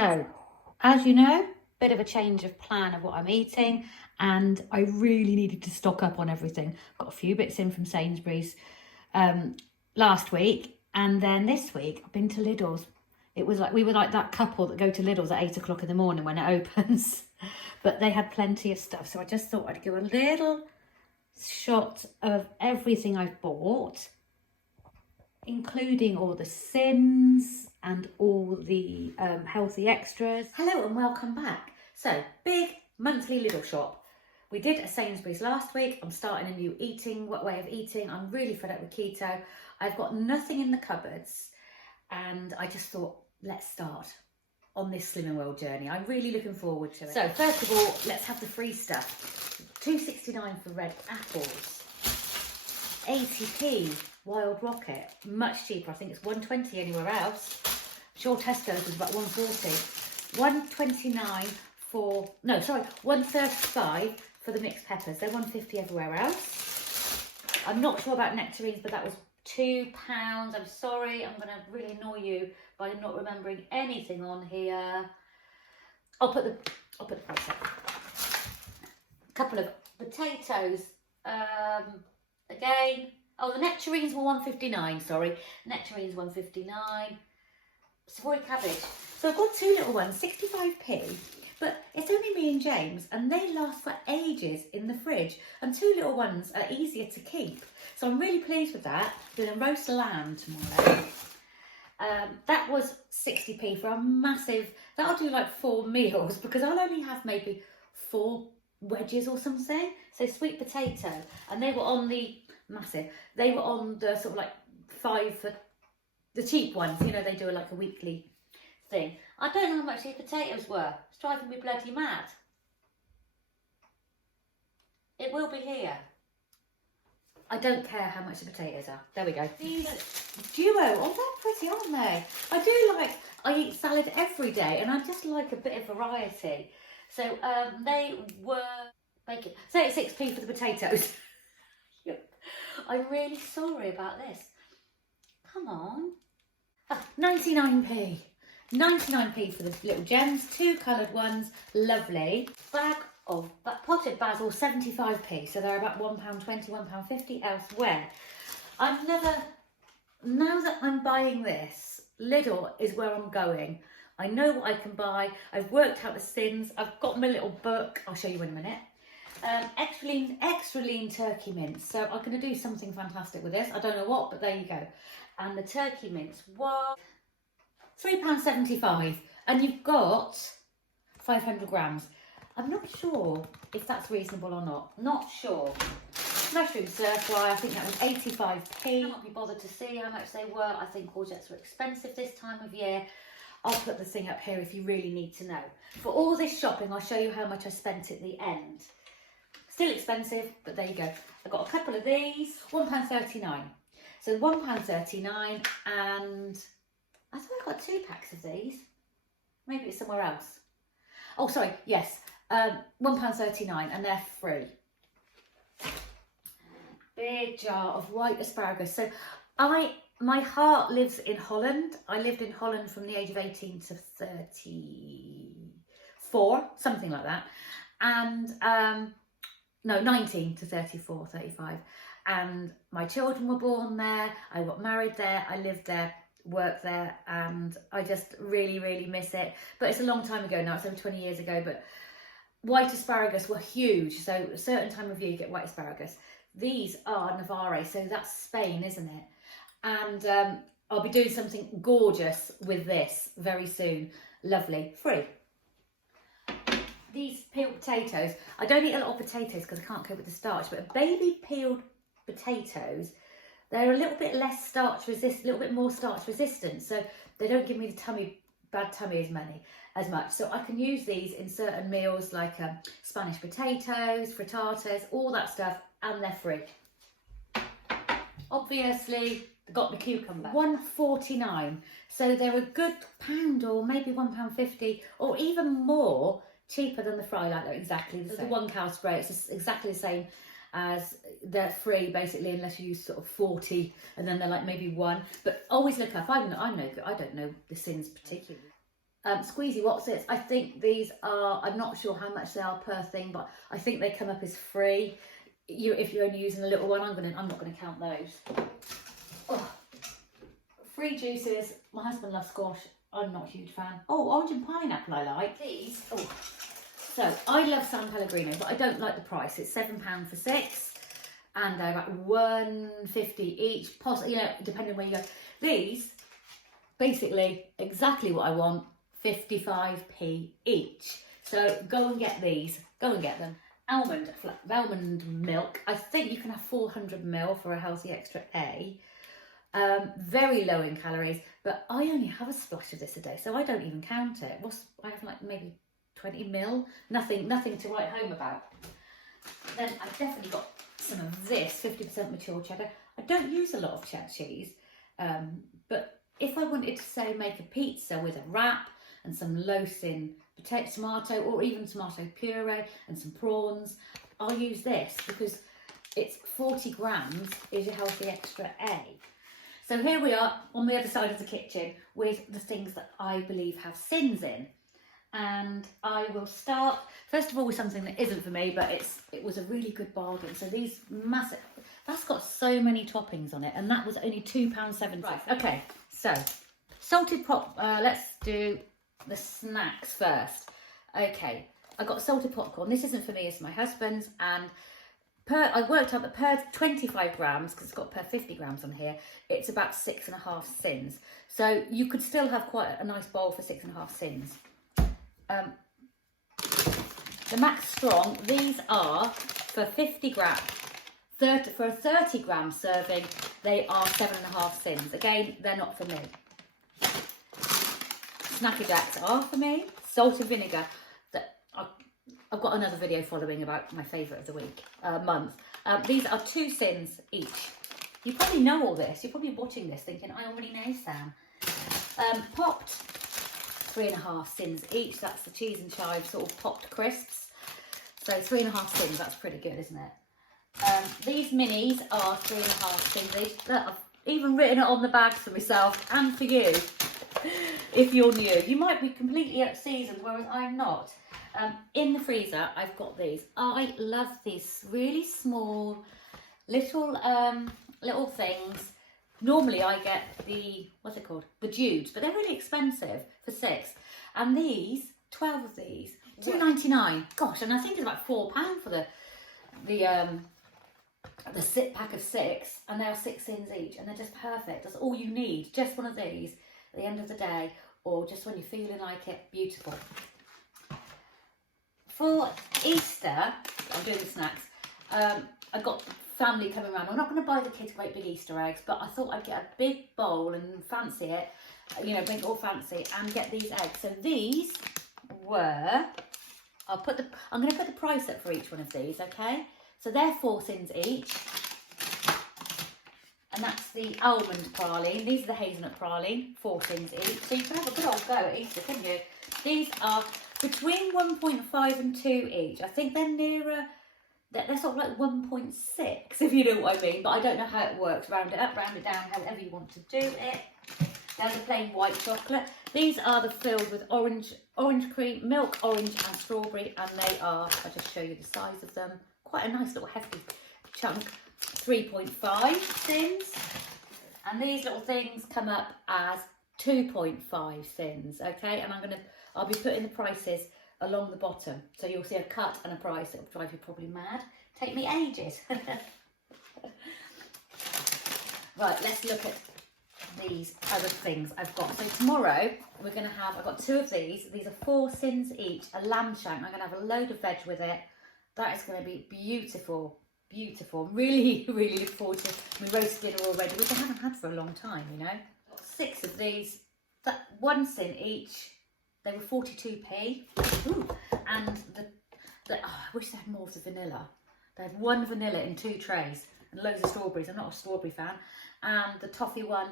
So, as you know, bit of a change of plan of what I'm eating, and I really needed to stock up on everything. Got a few bits in from Sainsbury's last week, and then this week I've been to Lidl's. It was like we were like that couple that go to Lidl's at 8 o'clock in the morning when it opens, but they had plenty of stuff. So I just thought I'd give a little shot of everything I've bought, including all the syns and all the healthy extras. Hello and welcome back. So, big monthly Lidl shop. We did a Sainsbury's last week. I'm starting a new way of eating. I'm really fed up with keto. I've got nothing in the cupboards, and I just thought, let's start on this Slimming World journey. I'm really looking forward to it. So, first of all, let's have the free stuff. £2.69 for red apples. 80p Wild Rocket, much cheaper. I think it's £1.20 anywhere else. I'm sure Tesco's was about £1.40. £1.29 for, no, sorry, £1.35 for the mixed peppers. They're £1.50 everywhere else. I'm not sure about nectarines, but that was £2. I'm sorry, I'm going to really annoy you by not remembering anything on here. I'll put the price up. A couple of potatoes. Again, oh, the nectarines were £1.59, sorry. Nectarines £1.59. Savoy cabbage. So I've got two little ones, 65p, but it's only me and James, and they last for ages in the fridge. And two little ones are easier to keep. So I'm really pleased with that. I'm going to roast lamb tomorrow. That was 60p for a massive, that'll do like 4 meals, because I'll only have maybe 4 wedges or something. So sweet potato, and they were on the massive, they were on the sort of like 5 for the cheap ones, you know, they do like a weekly thing. I don't know how much these potatoes were. It's driving me bloody mad. It will be here. I don't care how much the potatoes are. There we go. These duo, oh, they're pretty, aren't they? I eat salad every day, and I just like a bit of variety. So they were making 36p for the potatoes. I'm really sorry about this. Come on. 99p. 99p for the little gems. 2 coloured ones. Lovely. Bag of potted basil, 75p. So they're about £1.20, £1.50 elsewhere. Now that I'm buying this, Lidl is where I'm going. I know what I can buy. I've worked out the syns. I've got my little book. I'll show you in a minute. Extra lean turkey mince. So I'm going to do something fantastic with this. I don't know what, but there you go. And the turkey mince was £3.75. And you've got 500 grams. I'm not sure if that's reasonable or not. Not sure. Mushroom stir fry, I think that was 85p. I can't be bothered to see how much they were. I think courgettes were expensive this time of year. I'll put the thing up here if you really need to know. For all this shopping, I'll show you how much I spent at the end. Still expensive, but there you go. I got a couple of these, £1.39. So £1.39, and I thought I got 2 packs of these. Maybe it's somewhere else. Oh, sorry, yes, £1.39, and they're free. Big jar of white asparagus. So my heart lives in Holland. I lived in Holland from the age of 18 to 34, something like that. And no, 19 to 34, 35. And my children were born there. I got married there. I lived there, worked there, and I just really, really miss it. But it's a long time ago now. It's over 20 years ago. But white asparagus were huge. So a certain time of year you get white asparagus. These are Navarre, so that's Spain, isn't it? And I'll be doing something gorgeous with this very soon. Lovely. Free. These peeled potatoes, I don't eat a lot of potatoes because I can't cope with the starch, but baby peeled potatoes, they're a little bit less starch resistant, a little bit more starch resistant, so they don't give me the bad tummy as much. So I can use these in certain meals like Spanish potatoes, frittatas, all that stuff, and they're free. Obviously, got the cucumber. £1.49, so they're a good £1 or maybe £1.50 or even more cheaper than the fry, like they're exactly the same. The 1 cow spray, it's just exactly the same as they're free basically, unless you use sort of 40 and then they're like maybe 1. But always look up. I don't know the syns particularly. Squeezy Wotsits. I think these are, I'm not sure how much they are per thing, but I think they come up as free. If you're only using a little one, I'm not gonna count those. Oh, free juices. My husband loves squash. I'm not a huge fan. Oh, orange and pineapple I like. These. Oh. So I love San Pellegrino, but I don't like the price. It's £7 for 6, and they're about £1.50 each. Possibly, depending where you go. These, basically, exactly what I want. 55p each. So go and get these. Go and get them. Almond milk. I think you can have 400ml for a healthy extra A. Very low in calories, but I only have a splash of this a day, so I don't even count it. I have like maybe 20ml. Nothing to write home about. Then I've definitely got some of this 50% mature cheddar. I don't use a lot of cheddar cheese, but if I wanted to say make a pizza with a wrap and some low-sin tomato or even tomato puree and some prawns, I'll use this because it's 40 grams is your healthy extra A. So here we are on the other side of the kitchen with the things that I believe have syns in. And I will start, first of all, with something that isn't for me, but it was a really good bargain. So these massive, that's got so many toppings on it, and that was only £2.70. Right, okay, so salted pop, let's do the snacks first. Okay, I got salted popcorn. This isn't for me, it's my husband's, and I worked out that per 25 grams, because it's got per 50 grams on here, it's about 6.5 syns. So you could still have quite a nice bowl for 6.5 syns. The Max Strong, these are for 50 grams, for a 30 gram serving, they are 7.5 syns. Again, they're not for me. Snacky Jacks are for me. Salt and vinegar. I've got another video following about my favourite of the week, month. These are 2 syns each. You probably know all this. You're probably watching this thinking, I already know, Sam. Popped, 3.5 syns each. That's the cheese and chive sort of popped crisps. So 3.5 syns, that's pretty good, isn't it? These minis are 3.5 syns each. Look, I've even written it on the bags for myself and for you. If you're new, you might be completely seasoned, whereas I'm not. In the freezer, I've got these. I love these really small little things. Normally I get the, what's it called? The Judes, but they're really expensive for 6. And these, 12 of these, £2.99. Gosh, and I think it's about £4 for the pack of 6, and they are 6 syns each, and they're just perfect. That's all you need. Just one of these at the end of the day, or just when you're feeling like it. Beautiful. For Easter, I'm doing the snacks. I've got family coming around. I'm not going to buy the kids great big Easter eggs, but I thought I'd get a big bowl and fancy it, make it all fancy, and get these eggs. So these were, I'm going to put the price up for each one of these, okay? So they're 4 syns each. And that's the almond praline. These are the hazelnut praline, 4 syns each. So you can have a good old go at Easter, couldn't you? These are between 1.5 and 2 each. I think they're nearer, they're sort of like 1.6, if you know what I mean. But I don't know how it works. Round it up, round it down, however you want to do it. There's a plain white chocolate. These are filled with orange cream, milk, orange and strawberry. And they are, I'll just show you the size of them. Quite a nice little hefty chunk. 3.5 syns, and these little things come up as 2.5 syns, okay? And I'll be putting the prices along the bottom, so you'll see a cut and a price. It'll drive you probably mad. Take me ages. Right, let's look at these other things I've got. So tomorrow we're going to have, I've got 2 of these. These are 4 syns each, a lamb shank. I'm going to have a load of veg with it. That is going to be beautiful. Beautiful. Really, really look forward to my roast dinner already, which I haven't had for a long time, Got 6 of these, 1 syn each. They were 42p. Ooh. And I wish they had more of the vanilla. They had 1 vanilla in 2 trays and loads of strawberries. I'm not a strawberry fan. And the toffee one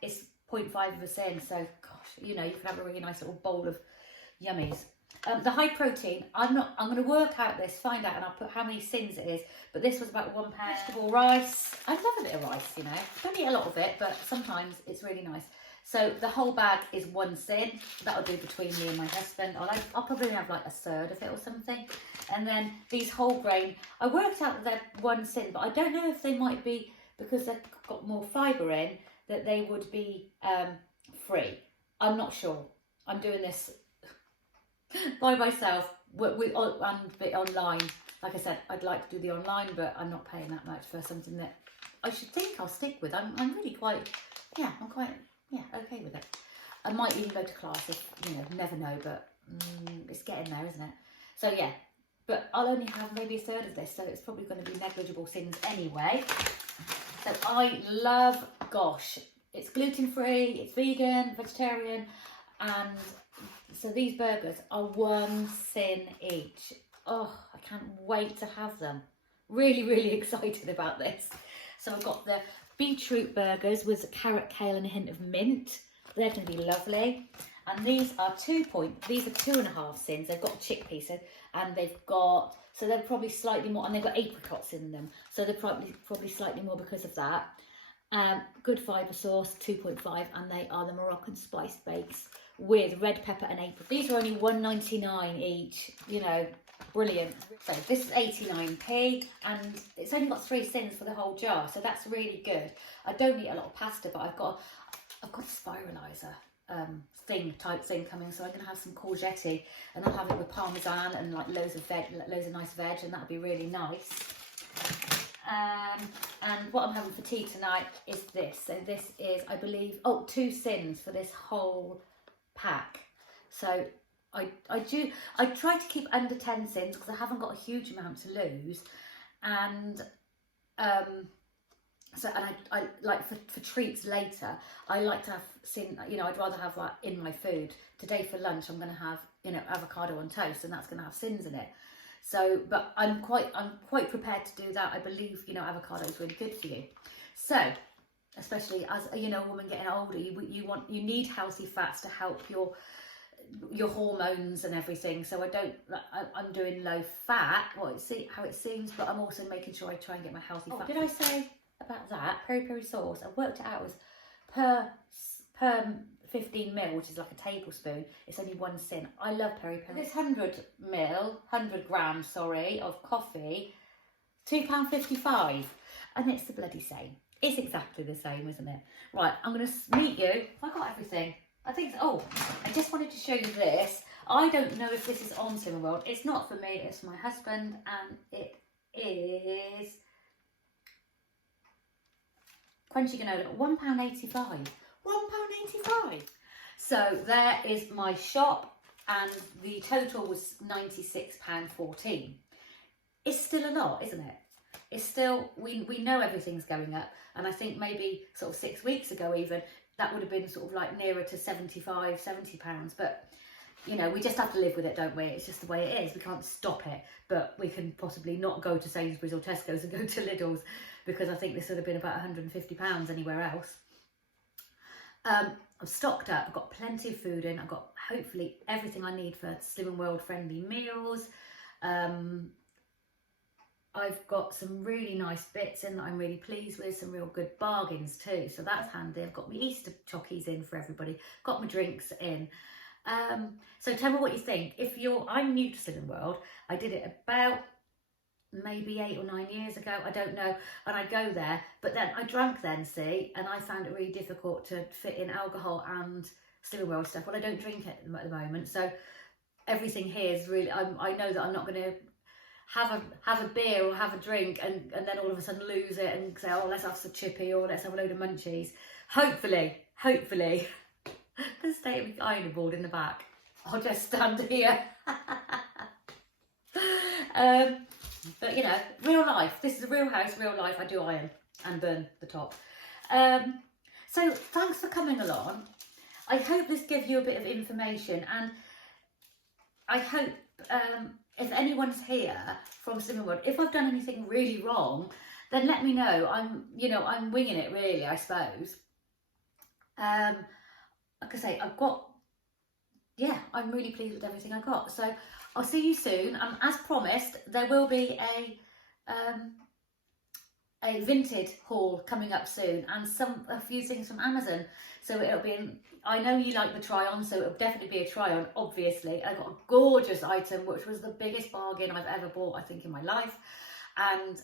is 0.5 of a syn. So, gosh, you can have a really nice little bowl of yummies. The high protein, I'm going to work out this, find out, and I'll put how many syns it is. But this was about £1. Vegetable rice. I love a bit of rice, Don't eat a lot of it, but sometimes it's really nice. So the whole bag is 1 sin. That'll do between me and my husband. I'll probably have like a third of it or something. And then these whole grain, I worked out that they're 1 sin, but I don't know if they might be, because they've got more fibre in, that they would be free. I'm not sure. I'm doing this by myself and online. Like I said, I'd like to do the online, but I'm not paying that much for something that I should think I'll stick with. I'm really quite, I'm quite okay with it. I might even go to class if, never know, but it's getting there, isn't it? So yeah, but I'll only have maybe a third of this, so it's probably going to be negligible things anyway. So I love, gosh, it's gluten-free, it's vegan, vegetarian, and so these burgers are 1 sin each. Oh, I can't wait to have them. Really, really excited about this. So I've got the beetroot burgers with carrot, kale and a hint of mint. They're going to be lovely. And these are 2.5 sins. They've got chickpeas and they've got, so they're probably slightly more, and they've got apricots in them. So they're probably slightly more because of that. Good fibre sauce, 2.5, and they are the Moroccan spice bakes with red pepper and apricot. These are only $1.99 each, brilliant. So this is 89p, and it's only got 3 sins for the whole jar, so that's really good. I don't eat a lot of pasta, but I've got a spiralizer type thing coming, so I'm gonna have some courgette, and I'll have it with parmesan and like loads of nice veg, and that'll be really nice. And what I'm having for tea tonight is this. So this is, I believe, 2 sins for this whole pack. So I try to keep under 10 sins because I haven't got a huge amount to lose, and I like for treats later, I like to have I'd rather have like in my food. Today for lunch I'm going to have avocado on toast, and that's going to have sins in it. So, but I'm quite prepared to do that. I believe avocado is really good for you. So, especially as a woman getting older, you need healthy fats to help your hormones and everything. So I'm doing low fat, how it seems, but I'm also making sure I try and get my healthy fat. Did I say about that peri sauce? I worked it out as per 15 ml, which is like a tablespoon, it's only 1 sin. I love peri. This 100 grams, of coffee, £2.55, and it's the bloody same. It's exactly the same, isn't it? Right, I'm going to meet you. I got everything. I think, I just wanted to show you this. I don't know if this is on Cinnamon World. It's not for me, it's for my husband, and it is crunchy granola, £1.85. £1.85. So there is my shop, and the total was £96.14. It's still a lot, isn't it? It's still, we know everything's going up, and I think maybe sort of 6 weeks ago even, that would have been sort of like nearer to £70, but we just have to live with it, don't we? It's just the way it is. We can't stop it, but we can possibly not go to Sainsbury's or Tesco's and go to Lidl's, because I think this would have been about £150 anywhere else. I'm stocked up. I've got plenty of food in. I've got hopefully everything I need for Slim and World friendly meals. I've got some really nice bits in that I'm really pleased with, some real good bargains too, so that's handy. I've got my Easter chockies in for everybody, got my drinks in. So tell me what you think. I'm new to Slim World. I did it about maybe 8 or 9 years ago, I don't know, and I go there, but then I drank then, and I found it really difficult to fit in alcohol and Slim World stuff. Well, I don't drink it at the moment, so everything here is really, I know that I'm not going to have a beer or have a drink and then all of a sudden lose it and say, let's have some chippy or let's have a load of munchies. Hopefully, I'm going to stay at my ironing board in the back. I'll just stand here. But real life. This is a real house, real life. I do iron and burn the top. So thanks for coming along. I hope this gives you a bit of information, and I hope if anyone's here from Slim World, if I've done anything really wrong, then let me know. I'm winging it really, I suppose. Like I say, I'm really pleased with everything I got. So I'll see you soon. As promised, there will be a Vinted haul coming up soon, and a few things from Amazon. So it'll be, I know you like the try on, so it'll definitely be a try on, obviously. I got a gorgeous item, which was the biggest bargain I've ever bought, I think, in my life. And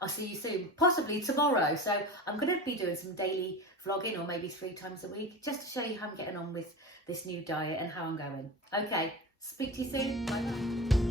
I'll see you soon, possibly tomorrow. So I'm going to be doing some daily vlogging, or maybe 3 times a week, just to show you how I'm getting on with this new diet and how I'm going. Okay, speak to you soon. Bye bye.